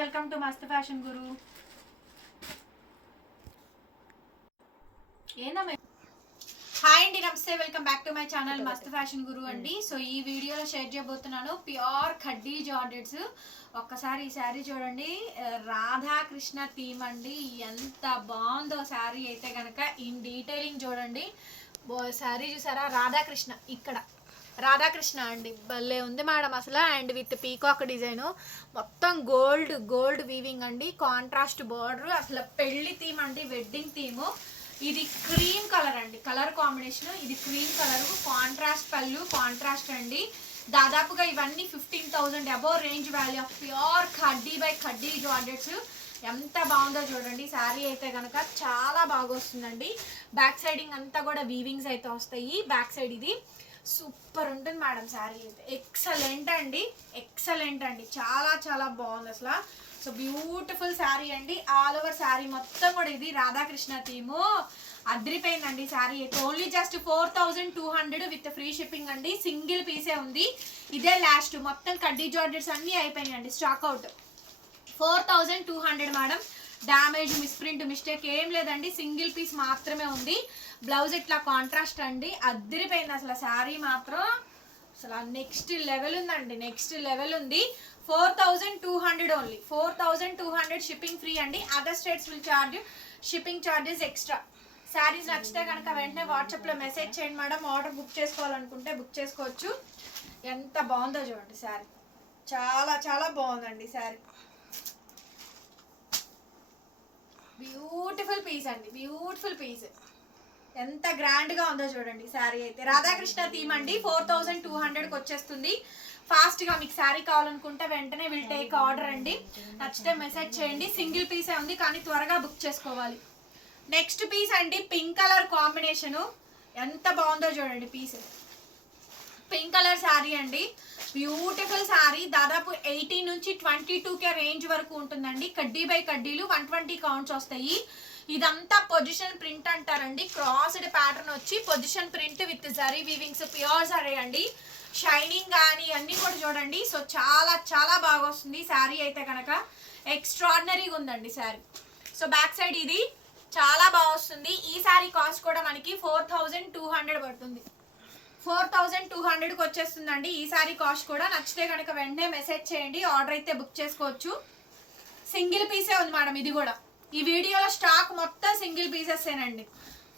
Welcome to Mast Fashion Guru ఏందమ్మా? Hi అండి నమస్తే welcome back to my channel Mast Fashion Guru అండి. So ఈ వీడియోలో షేర్ చేయబోతున్నాను ప్యూర్ ఖడ్డీ జార్జెట్స్ ఒక్కసారి ఈ శారీ చూడండి. రాధాకృష్ణ థీమ్ అండి. ఎంత బాగుందో శారీ అయితే కనుక ఇన్ డీటెయిలింగ్ చూడండి. శారీ చూసారా? రాధాకృష్ణ ఇక్కడ. రాధాకృష్ణ అండి భలే ఉంది మేడం అసలు. And with peacock design. మొత్తం గోల్డ్ గోల్డ్ వీవింగ్ అండి. Contrast border. అసలు పెళ్ళి థీమ్ అండి వెడ్డింగ్ థీము. ఇది క్రీమ్ కలర్ అండి. Colour combination. ఇది క్రీమ్ కలర్. కాంట్రాస్ట్ పళ్ళు కాంట్రాస్ట్ అండి. దాదాపుగా ఇవన్నీ fifteen thousand above range value of pure khaddi by khaddi georgettes ఎంత బాగుందో చూడండి. శారీ అయితే కనుక చాలా బాగా వస్తుందండి. బ్యాక్ సైడింగ్ అంతా కూడా వీవింగ్స్ అయితే వస్తాయి. బ్యాక్ సైడ్ ఇది. సూపర్ ఉంటుంది మేడం శారీ అయితే. ఎక్సలెంట్ అండి. ఎక్సలెంట్ అండి. చాలా చాలా బాగుంది అసలు. సో బ్యూటిఫుల్ శారీ అండి. ఆల్ ఓవర్ శారీ మొత్తం కూడా ఇది రాధాకృష్ణ థీము. అద్రిపోయిందండి శారీ అయితే. Only just four thousand two hundred with free shipping అండి. సింగిల్ పీసే ఉంది. ఇదే లాస్ట్ మొత్తం కడ్డీ జార్జెట్స్ అన్నీ అయిపోయినాయండి. Stock out four thousand two hundred madam. Damage misprint mistake ఏం లేదండి. సింగిల్ పీస్ మాత్రమే ఉంది. బ్లౌజ్ ఇట్లా కాంట్రాస్ట్ అండి. అద్దరిపోయింది అసలు శారీ మాత్రం. అసలు నెక్స్ట్ లెవెల్ ఉందండి నెక్స్ట్ లెవెల్ ఉంది. Four thousand two hundred only four thousand two hundred shipping free అండి. Other states will charge shipping charges extra saris నచ్చితే కనుక వెంటనే వాట్సాప్లో మెసేజ్ చేయండి మేడం ఆర్డర్ బుక్ చేసుకోవాలనుకుంటే బుక్ చేసుకోవచ్చు. ఎంత బాగుందో చూడండి శారీ. చాలా చాలా బాగుందండి శారీ. బ్యూటిఫుల్ పీస్ అండి. బ్యూటిఫుల్ పీస్ ఎంత గ్రాండ్గా ఉందో చూడండి శారీ అయితే. రాధాకృష్ణ థీమ్ అండి. ఫోర్ థౌసండ్ టూ హండ్రెడ్కి వచ్చేస్తుంది. ఫాస్ట్గా మీకు శారీ కావాలనుకుంటే వెంటనే విల్ టేక్ ఆర్డర్ అండి. నచ్చితే మెసేజ్ చేయండి. సింగిల్ పీసే ఉంది కానీ త్వరగా బుక్ చేసుకోవాలి. నెక్స్ట్ పీస్ అండి పింక్ కలర్ కాంబినేషను ఎంత బాగుందో చూడండి పీస్ పింక్ కలర్ శారీ అండి. బ్యూటిఫుల్ శారీ. దాదాపు ఎయిటీన్ నుంచి ట్వంటీ టూ కే రేంజ్ వరకు ఉంటుందండి. కడ్డీ బై కడ్డీలు వన్ ట్వంటీ కౌంట్స్ వస్తాయి. ఇదంతా పొజిషన్ ప్రింట్ అంటారండి. క్రాస్డ్ ప్యాటర్న్ వచ్చి position print with zari weavings pure zari అండి. షైనింగ్ కానీ అన్నీ కూడా చూడండి. సో చాలా చాలా బాగా వస్తుంది శారీ అయితే కనుక ఎక్స్ట్రాడినరీగా ఉందండి శారీ సో బ్యాక్ సైడ్ ఇది చాలా బాగా వస్తుంది. ఈ శారీ కాస్ట్ కూడా మనకి ఫోర్ థౌజండ్ టూ హండ్రెడ్ పడుతుంది. ఫోర్ థౌజండ్ టూ హండ్రెడ్కి వచ్చేస్తుందండి. ఈ సారీ కాస్ట్ కూడా. నచ్చితే కనుక వెంటనే మెసేజ్ చేయండి. ఆర్డర్ అయితే బుక్ చేసుకోవచ్చు. సింగిల్ పీసే ఉంది మేడం ఇది కూడా. ఈ వీడియోలో స్టాక్ మొత్తం single పీసెస్సేనండి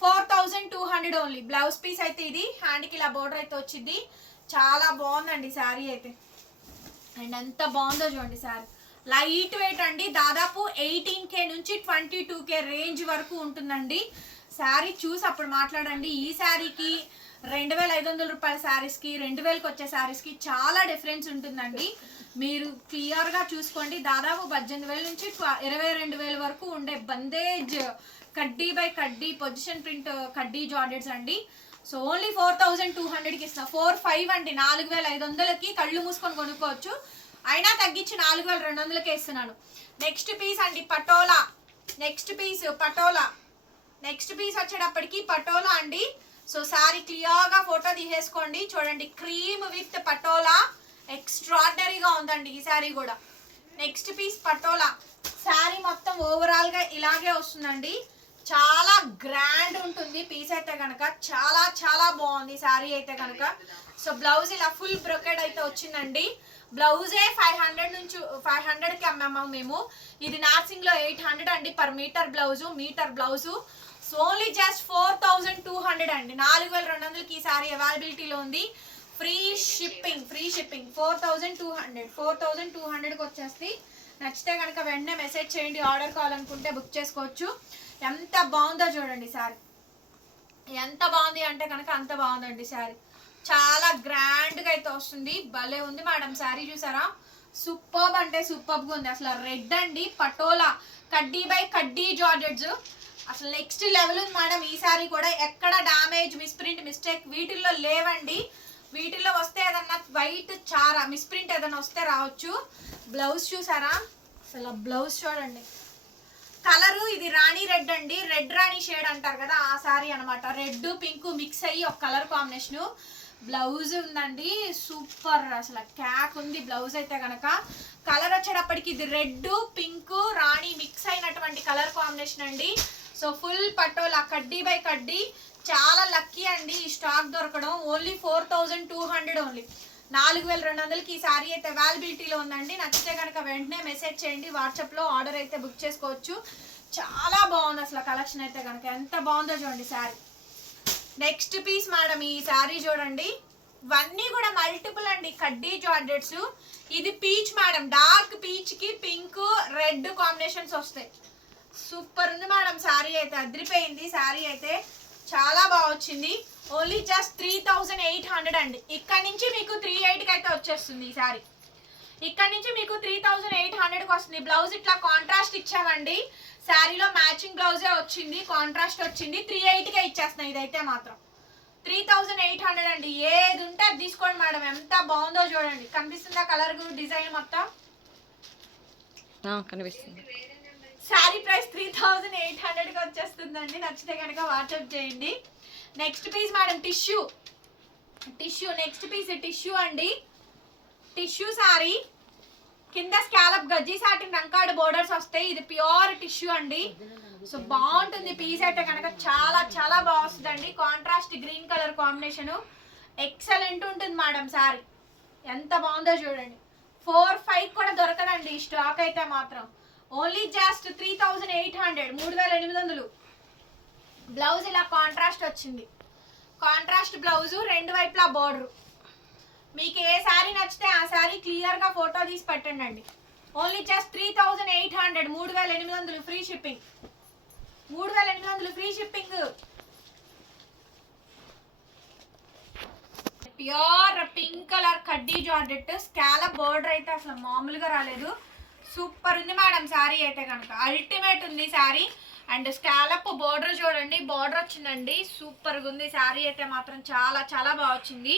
four thousand two hundred only. Blouse piece అయితే ఇది హ్యాండ్కి ఇలా బోర్డర్ అయితే వచ్చింది. చాలా బాగుందండి శారీ అయితే. అండ్ ఎంత బాగుందో చూడండి శారీ. లైట్ వెయిట్ అండి. దాదాపు ఎయిటీన్ కే నుంచి ట్వంటీ టూ కే రేంజ్ వరకు ఉంటుందండి. శారీ చూసి అప్పుడు మాట్లాడండి. ఈ శారీకి రెండు వేల ఐదు వందల రూపాయల శారీస్కి రెండు వేలకు వచ్చే శారీస్కి చాలా డిఫరెన్స్ ఉంటుందండి. మీరు క్లియర్గా చూసుకోండి. దాదాపు పద్దెనిమిది వేల నుంచి ఇరవై రెండు వేల వరకు ఉండే బందేజ్ కడ్డీ బై కడ్డీ పొజిషన్ ప్రింట్ కడ్డీ జార్డెట్స్ అండి. So only four thousand two హండ్రెడ్కి ఇస్తున్నా ఫోర్ ఫైవ్ అండి. నాలుగు వేల ఐదు వందలకి కళ్ళు మూసుకొని కొనుక్కోవచ్చు. అయినా తగ్గించి నాలుగు వేల రెండు వందలకే ఇస్తున్నాను. నెక్స్ట్ పీస్ అండి patola. Next piece patola. Next piece వచ్చేటప్పటికి పటోలా అండి. సో సారీ క్లియర్గా ఫోటో తీసేసుకోండి. చూడండి క్రీమ్ విత్ పటోలా. ఎక్స్ట్రాడినరీగా ఉందండి ఈ శారీ కూడా. Next piece patola. శారీ మొత్తం ఓవరాల్గా ఇలాగే వస్తుందండి. చాలా గ్రాండ్ ఉంటుంది పీస్ అయితే కనుక చాలా చాలా బాగుంది శారీ అయితే కనుక సో బ్లౌజ్ ఇలా ఫుల్ బ్రొకెడ్ అయితే వచ్చిందండి. బ్లౌజే ఫైవ్ హండ్రెడ్ నుంచి ఫైవ్ హండ్రెడ్కి అమ్మాము మేము. ఇది నార్సింగ్లో ఎయిట్ హండ్రెడ్ అండి per metre blouse metre blouse so only just four thousand two hundred అండి. నాలుగు వేల రెండు వందలకి ఈ శారీ అవైలబిలిటీలో ఉంది. Free shipping free shipping. Four thousand two hundred four thousand two హండ్రెడ్కి వచ్చేసి నచ్చితే కనుక వెంటనే మెసేజ్ చేయండి ఆర్డర్ కావాలనుకుంటే బుక్ చేసుకోవచ్చు. ఎంత బాగుందో చూడండి సారీ. ఎంత బాగుంది అంటే కనుక అంత బాగుందండి సారీ. చాలా గ్రాండ్గా అయితే వస్తుంది. భలే ఉంది మేడం శారీ చూసారా? సూపర్బ్ అంటే సూపర్బ్గా ఉంది. అసలు రెడ్ అండి పటోలా కడ్డీ బై కడ్డీ జార్జెట్స్. అసలు నెక్స్ట్ లెవెల్ ఉంది మేడం. ఈ సారీ కూడా ఎక్కడ డామేజ్ మిస్ప్రింట్ మిస్టేక్ వీటిల్లో లేవండి. వీటిల్లో వస్తే ఏదన్నా వైట్ చారా మిస్ప్రింట్ ఏదైనా వస్తే రావచ్చు. బ్లౌజ్ చూసారా? అసలు బ్లౌజ్ చూడండి. కలరు ఇది రాణి రెడ్ అండి. రెడ్ రాణి షేడ్ అంటారు కదా ఆ సారీ అనమాట రెడ్ పింక్ మిక్స్ అయ్యి ఒక కలర్ కాంబినేషన్ బ్లౌజ్ ఉందండి. సూపర్ అసలు క్యాక్ ఉంది బ్లౌజ్ అయితే కనుక కలర్ వచ్చేటప్పటికి ఇది రెడ్ పింక్ రాణి మిక్స్ అయినటువంటి కలర్ కాంబినేషన్ అండి. So full patola khaddi by khaddi. చాలా లక్కీ అండి ఈ స్టాక్ దొరకడం. Only four thousand two hundred only. నాలుగు వేల రెండు వందలకి ఈ సారీ అయితే అవైలబిలిటీలో ఉందండి. నచ్చితే కనుక వెంటనే మెసేజ్ చేయండి. వాట్సాప్లో ఆర్డర్ అయితే బుక్ చేసుకోవచ్చు. చాలా బాగుంది అసలు కలెక్షన్ అయితే కనుక ఎంత బాగుందో చూడండి శారీ నెక్స్ట్ పీస్ మేడం ఈ శారీ చూడండి. ఇవన్నీ కూడా మల్టిపుల్ అండి. కడ్డీ జార్జెట్స్. ఇది పీచ్ మేడం. డార్క్ పీచ్కి పింక్ రెడ్ కాంబినేషన్స్ వస్తాయి. సూపర్ ఉంది మేడం శారీ అయితే అదిరిపోయింది శారీ అయితే చాలా బాగా వచ్చింది. Only just three thousand eight hundred అండి. ఇక్కడ నుంచి మీకు త్రీ ఎయిట్కి అయితే వచ్చేస్తుంది ఈ శారీ. ఇక్కడ నుంచి మీకు త్రీ థౌజండ్ ఎయిట్ హండ్రెడ్కి వస్తుంది. బ్లౌజ్ ఇట్లా కాంట్రాస్ట్ ఇచ్చామండి. శారీలో మ్యాచింగ్ బ్లౌజే వచ్చింది కాంట్రాస్ట్ వచ్చింది. త్రీ ఎయిట్కే ఇచ్చేస్తున్నాయి ఇదైతే మాత్రం. త్రీ థౌజండ్ ఎయిట్ హండ్రెడ్ అండి. ఏది ఉంటే అది తీసుకోండి మేడం. ఎంత బాగుందో చూడండి. కనిపిస్తుందా కలర్ డిజైన్ మొత్తం? కనిపిస్తుంది. Sari price three thousand eight హండ్రెడ్కి వచ్చేస్తుందండి. నచ్చితే కనుక వాట్సాప్ చేయండి. Next piece madam tissue. Tissue next piece tissue అండి. టిష్యూ శారీ. కింద స్కాలప్ గజ్జి సాటిన్ రంకాడు బోర్డర్స్ వస్తాయి. ఇది ప్యూర్ టిష్యూ అండి. సో బాగుంటుంది పీస్ అయితే కనుక చాలా చాలా బాగుంటుందండి. Contrast green colour combination. Excellent ఉంటుంది మేడం శారీ. ఎంత బాగుందో చూడండి. ఫోర్ ఫైవ్ కూడా దొరకదండి. ఈ స్టాక్ అయితే మాత్రం. Only just three thousand eight hundred మూడు వేల ఎనిమిది వందలు. బ్లౌజ్ ఇలా కాంట్రాస్ట్ వచ్చింది. కాంట్రాస్ట్ బ్లౌజు రెండు వైపులా బోర్డర్ మీకు ఏ శారీ నచ్చితే ఆ శారీ క్లియర్గా ఫోటో తీసి పెట్టండి అండి only just three thousand eight hundred మూడు వేల ఎనిమిది వందలు ఫ్రీ షిప్పింగ్. మూడు వేల ఎనిమిది వందలు free shipping. Pure pink colour khaddi georgette. Scallop border అయితే అసలు మామూలుగా రాలేదు. సూపర్ ఉంది మేడం శారీ అయితే కనుక. అల్టిమేట్ ఉంది శారీ. అండ్ స్కాలప్ బోర్డర్ చూడండి. బోర్డర్ వచ్చిందండి. సూపర్గా ఉంది. శారీ అయితే మాత్రం చాలా చాలా బాగా వచ్చింది.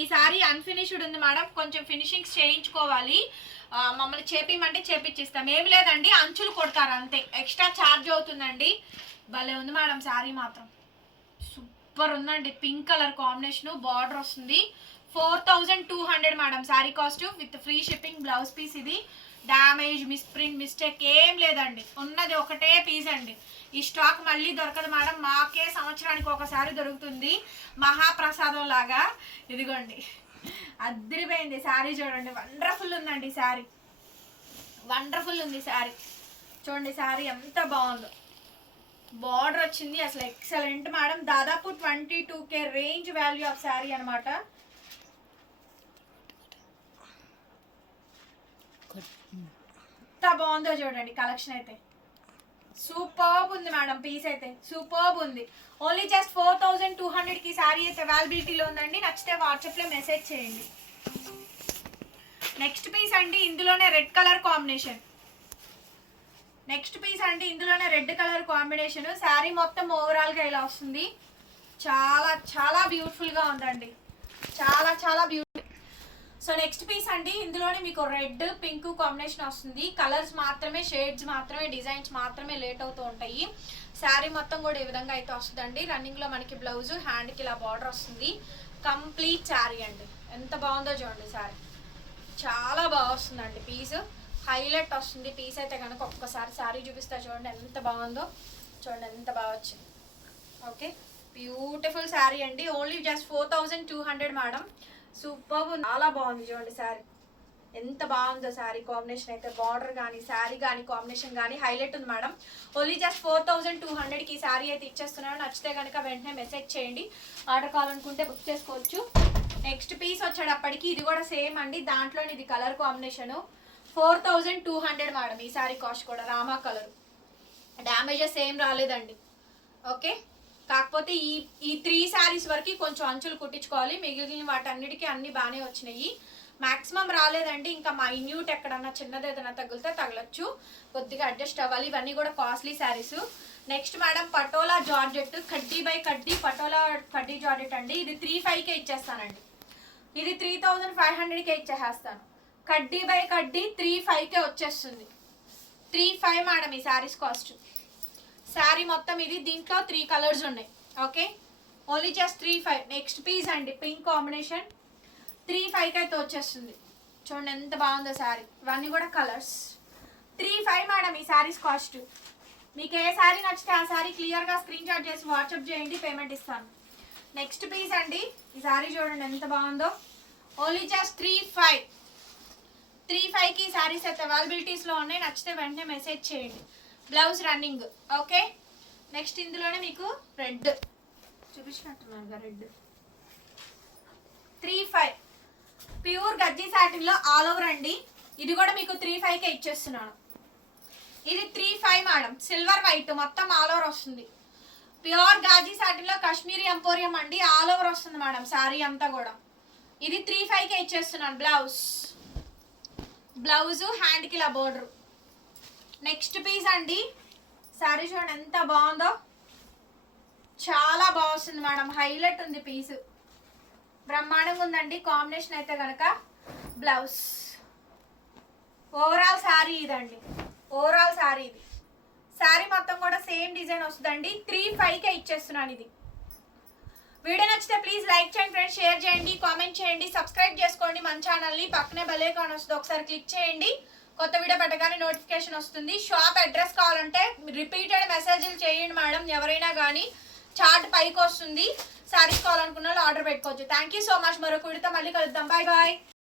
ఈ శారీ అన్ఫినిష్డ్ ఉంది మేడం. కొంచెం ఫినిషింగ్స్ చేయించుకోవాలి. మమ్మల్ని చేపించమంటే చేపించిస్తాం ఏమి లేదండి. అంచులు కొడతారు అంతే. ఎక్స్ట్రా ఛార్జ్ అవుతుందండి. భలే ఉంది మేడం శారీ మాత్రం. సూపర్ ఉందండి. పింక్ కలర్ కాంబినేషన్ బార్డర్ వస్తుంది. Four thousand two hundred madam. Sari cost with free shipping blouse piece ఇది. డ్యామేజ్ మిస్ప్రింట్ మిస్టేక్ ఏం లేదండి. ఉన్నది ఒకటే పీస్ అండి. ఈ స్టాక్ మళ్ళీ దొరకదు మేడం మాకే సంవత్సరానికి ఒకసారి దొరుకుతుంది. మహాప్రసాదం లాగా. ఇదిగోండి. అద్దరిపోయింది శారీ చూడండి. వండర్ఫుల్ ఉందండి శారీ. వండర్ఫుల్ ఉంది శారీ. చూడండి శారీ ఎంత బాగుందో. బార్డర్ వచ్చింది. అసలు ఎక్సలెంట్ మేడం దాదాపు twenty two K range value of sari అనమాట ఎంత బాగుందో చూడండి కలెక్షన్ అయితే. సూపర్బ్ ఉంది మేడం పీస్ అయితే. సూపర్బ్ ఉంది. Only just four thousand two హండ్రెడ్కి శారీ అయితే అవైలబిలిటీలో ఉందండి. నచ్చితే వాట్సాప్లో మెసేజ్ చేయండి. నెక్స్ట్ పీస్ అండి ఇందులోనే red colour combination. Next piece అండి ఇందులోనే రెడ్ కలర్ కాంబినేషన్. శారీ మొత్తం ఓవరాల్గా ఇలా వస్తుంది. చాలా చాలా బ్యూటిఫుల్గా ఉందండి. చాలా చాలా బ్యూటిఫుల్ సో నెక్స్ట్ పీస్ అండి ఇందులోనే మీకు రెడ్ పింక్ కాంబినేషన్ వస్తుంది. కలర్స్ మాత్రమే షేడ్స్ మాత్రమే డిజైన్స్ మాత్రమే లేట్ అవుతూ ఉంటాయి. శారీ మొత్తం కూడా ఈ విధంగా అయితే వస్తుందండి. రన్నింగ్లో మనకి బ్లౌజ్ హ్యాండ్కి ఇలా బార్డర్ వస్తుంది. కంప్లీట్ శారీ అండి. ఎంత బాగుందో చూడండి శారీ. చాలా బాగా వస్తుందండి పీస్ హైలైట్ వస్తుంది. పీస్ అయితే కనుక ఒక్కసారి శారీ చూపిస్తా చూడండి ఎంత బాగుందో. చూడండి ఎంత బాగా వచ్చింది. ఓకే బ్యూటిఫుల్ శారీ అండి. Only just four thousand two hundred madam super చాలా బాగుంది చూడండి శారీ. ఎంత బాగుందో శారీ కాంబినేషన్ అయితే. బార్డర్ కానీ శారీ కానీ కాంబినేషన్ కానీ హైలైట్ ఉంది madam. Only just four thousand two హండ్రెడ్కి ఈ శారీ అయితే ఇచ్చేస్తున్నాను. నచ్చితే కనుక వెంటనే మెసేజ్ చేయండి. ఆర్డర్ కావాలనుకుంటే బుక్ చేసుకోవచ్చు. నెక్స్ట్ పీస్ వచ్చేటప్పటికి ఇది కూడా సేమ్ అండి. దాంట్లోని ఇది colour combination four thousand two hundred madam ఈ శారీ కాస్ట్ కూడా. రామా కలర్ డ్యామేజెస్ ఏం రాలేదండి. ఓకే కాకపోతే ఈ ఈ త్రీ శారీస్ వరకు కొంచెం అంచులు కుట్టించుకోవాలి. మిగిలిన వాటన్నిటికీ అన్ని బాగానే వచ్చినాయి. మాక్సిమం రాలేదండి ఇంకా మైన్యూట్ ఎక్కడన్నా చిన్నది ఏదైనా తగిలితే తగలచ్చు. కొద్దిగా అడ్జస్ట్ అవ్వాలి. ఇవన్నీ కూడా costly saris next madam patola georgette. Khaddi by khaddi patola khaddi georgette అండి. ఇది త్రీ ఫైవ్కే ఇచ్చేస్తానండి. ఇది త్రీ థౌజండ్ ఫైవ్ హండ్రెడ్కే ఇచ్చేసేస్తాను. కడ్డీ బై కడ్డీ త్రీ ఫైవ్కే వచ్చేస్తుంది. త్రీ ఫైవ్ మేడం ఈ శారీస్ కాస్ట్ శారీ మొత్తం ఇది దీంట్లో త్రీ కలర్స్ ఉన్నాయి. Okay only just three five next piece అండి పింక్ కాంబినేషన్ త్రీ ఫైవ్కి అయితే వచ్చేస్తుంది. చూడండి ఎంత బాగుందో శారీ. ఇవన్నీ కూడా కలర్స్ త్రీ ఫైవ్ మేడం ఈ శారీస్ కాస్ట్ మీకు ఏ శారీ నచ్చితే ఆ శారీ క్లియర్గా స్క్రీన్ షాట్ చేసి వాట్సాప్ చేయండి పేమెంట్ ఇస్తాను. నెక్స్ట్ పీస్ అండి ఈ శారీ చూడండి ఎంత బాగుందో. Only just three five three ఫైవ్కి శారీస్ అయితే అవైలబిలిటీస్లో ఉన్నాయి. నచ్చితే వెంటనే మెసేజ్ చేయండి. Blouse running okay? నెక్స్ట్ ఇందులోనే మీకు red చూపించినట్టున్నాను red three five. Pure gaji సాటిన్లో all over అండి. ఇది కూడా మీకు త్రీ ఫైవ్కే ఇచ్చేస్తున్నాను. ఇది three five madam silver white మొత్తం ఆల్ ఓవర్ వస్తుంది. ప్యూర్ గాజీ సాటిన్లో కాశ్మీరీ ఎంపోరియం అండి. ఆల్ ఓవర్ వస్తుంది మేడం శారీ అంతా కూడా. ఇది త్రీ ఫైవ్కే ఇచ్చేస్తున్నాను బ్లౌజ్ బ్లౌజ్ హ్యాండ్కి ఇలా బోర్డర్ నెక్స్ట్ పీస్ అండి. శారీ చూడండి ఎంత బాగుందో. చాలా బాగుంది మేడం. హైలైట్ ఉంది పీస్ బ్రహ్మాండంగా ఉందండి. కాంబినేషన్ అయితే కనుక బ్లౌజ్ ఓవరాల్ శారీ ఇదండి. ఓవరాల్ శారీ ఇది. శారీ మొత్తం కూడా సేమ్ డిజైన్ వస్తుందండి. త్రీ ఫైవ్కే ఇచ్చేస్తున్నాను ఇది. వీడియో నచ్చితే ప్లీజ్ లైక్ చేయండి ఫ్రెండ్స్ షేర్ చేయండి కామెంట్ చేయండి సబ్స్క్రైబ్ చేసుకోండి మన ఛానల్ని పక్కనే బెల్ ఐకాన్ వస్తుంది. ఒకసారి క్లిక్ చేయండి. కొత్త వీడియో పెట్టగానే నోటిఫికేషన్ వస్తుంది. షాప్ అడ్రస్ కావాలంటే రిపీటెడ్ మెసేజ్లు చేయండి మేడం ఎవరైనా కానీ చార్ట్ పైకి వస్తుంది శారీస్ కావాలనుకున్న వాళ్ళు ఆర్డర్ పెట్టుకోవచ్చు. థ్యాంక్ యూ సో మచ్ మరొక వీడియోతో మళ్ళీ కలుద్దాం. Bye bye